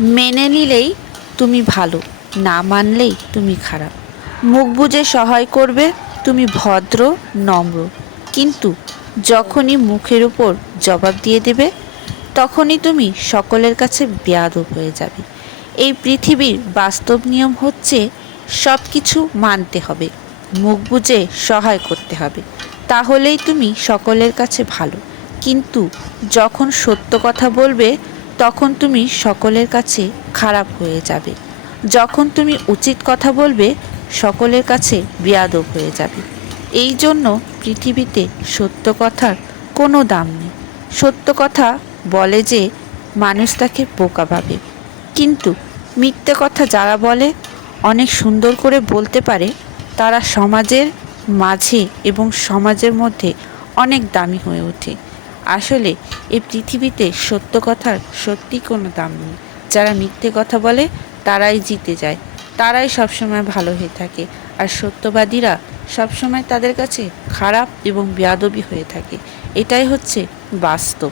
মেনে নিলেই তুমি ভালো, না মানলেই তুমি খারাপ। মুখ বুজে সহায় করবে তুমি ভদ্র, নম্র। কিন্তু যখনই মুখের উপর জবাব দিয়ে দেবে, তখনই তুমি সকলের কাছে বেয়াদব হয়ে যাবে। এই পৃথিবীর বাস্তব নিয়ম হচ্ছে সব কিছু মানতে হবে, মুখ বুজে সহায় করতে হবে, তাহলেই তুমি সকলের কাছে ভালো। কিন্তু যখন সত্য কথা বলবে, তখন তুমি সকলের কাছে খারাপ হয়ে যাবে। যখন তুমি উচিত কথা বলবে, সকলের কাছে বেয়াদব হয়ে যাবে। এই জন্য পৃথিবীতে সত্য কথার কোনো দাম নেই। সত্য কথা বলে যে মানুষ তাকে বোকা ভাবে, কিন্তু মিথ্যে কথা যারা বলে, অনেক সুন্দর করে বলতে পারে, তারা সমাজের মাঝে এবং সমাজের মধ্যে অনেক দামি হয়ে ওঠে। আসলে এই পৃথিবীতে সত্য কথার সত্যি কোনো দাম নেই। যারা মিথ্যে কথা বলে তারাই জিতে যায়, তারাই সবসময় ভালো হয়ে থাকে। আর সত্যবাদীরা সবসময় তাদের কাছে খারাপ এবং বেয়াদবি হয়ে থাকে। এটাই হচ্ছে বাস্তব।